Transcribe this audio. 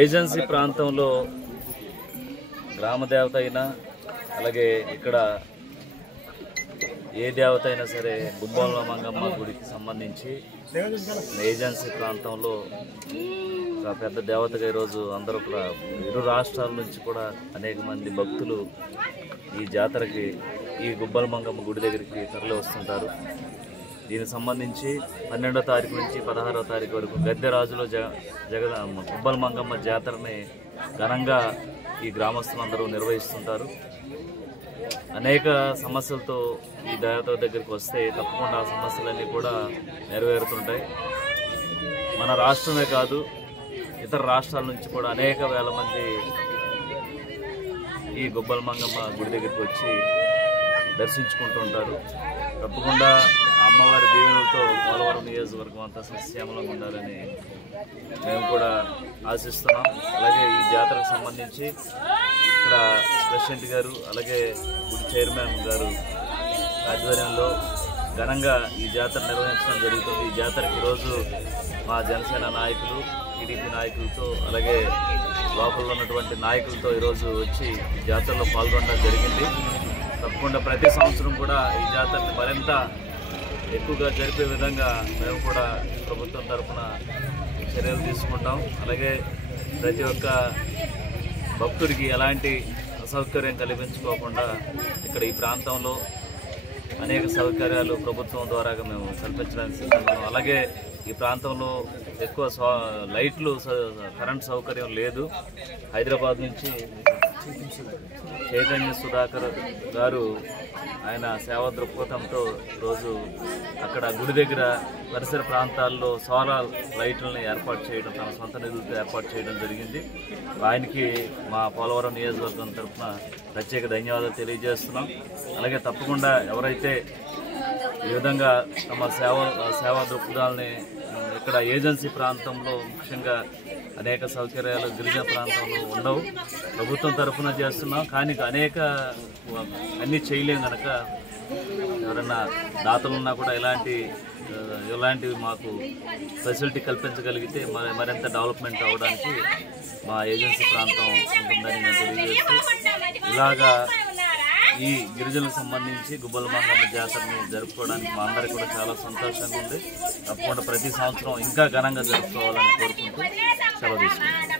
Agency ప్రాంతంలో గ్రామ దేవత అయినా అలాగే ఇక్కడ ఏ దేవత అయినా సరే గుబ్బల మంగమ్మ గుడికి సంబంధించి ఏజెన్సీ ప్రాంతంలో ఒక పెద్ద దేవతగా ఈరోజు అందరూ కూడా ఇరు రాష్ట్రాల నుంచి కూడా అనేక మంది భక్తులు ఈ జాతరకి ఈ గుబ్బల మంగమ్మ గుడి దగ్గరికి తరలి వస్తుంటారు. దీనికి సంబంధించి 12వ తారీఖు నుంచి 16వ తారీఖు వరకు గద్దెరాజులో గుబ్బల మంగమ్మ జాతరని ఘనంగా ఈ గ్రామస్తులందరూ నిర్వహిస్తుంటారు. అనేక సమస్యలతో ఈ దేవత దగ్గరికి వస్తే తప్పకుండా ఆ సమస్యలన్నీ కూడా నెరవేరుతుంటాయి. మన రాష్ట్రమే కాదు ఇతర రాష్ట్రాల నుంచి కూడా అనేక వేల మంది ఈ గుబ్బల మంగమ్మ గుడి దగ్గరికి వచ్చి దర్శించుకుంటుంటారు. తప్పకుండా అమ్మవారి దీవెనలతో పోలవరం నియోజకవర్గం అంతా సస్యశ్యామలంగా ఉండాలని మేము కూడా ఆశిస్తున్నాం. అలాగే ఈ జాతరకు సంబంధించి ఇక్కడ ప్రెసిడెంట్ గారు అలాగే గుడి చైర్మన్ గారు ఆధ్వర్యంలో ఘనంగా ఈ జాతర నిర్వహించడం జరుగుతుంది. ఈ జాతరకి ఈరోజు మా జనసేన నాయకులు, టీడీపీ నాయకులతో అలాగే లోపల ఉన్నటువంటి నాయకులతో ఈరోజు వచ్చి ఈ జాతరలో పాల్గొనడం జరిగింది. తప్పకుండా ప్రతి సంవత్సరం కూడా ఈ జాతరని మరింత ఎక్కువగా జరిపే విధంగా మేము కూడా ప్రభుత్వం తరఫున చర్యలు తీసుకుంటాం. అలాగే ప్రతి ఒక్క భక్తుడికి ఎలాంటి అసౌకర్యం కల్పించుకోకుండా ఇక్కడ ఈ ప్రాంతంలో అనేక సౌకర్యాలు ప్రభుత్వం ద్వారా మేము కల్పించడానికి సిద్ధంగా. అలాగే ఈ ప్రాంతంలో ఎక్కువ లైట్లు కరెంట్ సౌకర్యం లేదు. హైదరాబాద్ నుంచి చైతన్య సుధాకర్ గారు ఆయన సేవా దృక్పథంతో రోజు అక్కడ గుడి దగ్గర పరిసర ప్రాంతాల్లో సోలార్ లైట్లను ఏర్పాటు చేయడం, తన సొంత నిధులతో ఏర్పాటు చేయడం జరిగింది. ఆయనకి మా పోలవరం నియోజకవర్గం తరఫున ప్రత్యేక ధన్యవాదాలు తెలియజేస్తున్నాం. అలాగే తప్పకుండా ఎవరైతే ఈ విధంగా తమ సేవా దృక్పథాలని ఇక్కడ ఏజెన్సీ ప్రాంతంలో ముఖ్యంగా అనేక సౌకర్యాలు గిరిజన ప్రాంతంలో ఉండవు, ప్రభుత్వం తరఫున చేస్తున్నాం. కానీ అన్నీ చేయలేం కనుక ఎవరైనా దాతలున్నా కూడా ఇలాంటివి మాకు ఫెసిలిటీ కల్పించగలిగితే మరింత డెవలప్మెంట్ అవ్వడానికి మా ఏజెన్సీ ప్రాంతం ఉంటుందని నేను తెలియజేస్తూ, ఇలాగా ఈ గిరిజనులకు సంబంధించి గుబ్బల మంగమ్మ జాతరని జరుపుకోవడానికి మా అందరికీ కూడా చాలా సంతోషంగా ఉంది. తప్పకుండా ప్రతి సంవత్సరం ఇంకా ఘనంగా జరుపుకోవాలని కోరుకుంటూ సెలవు తీసుకుంటాం.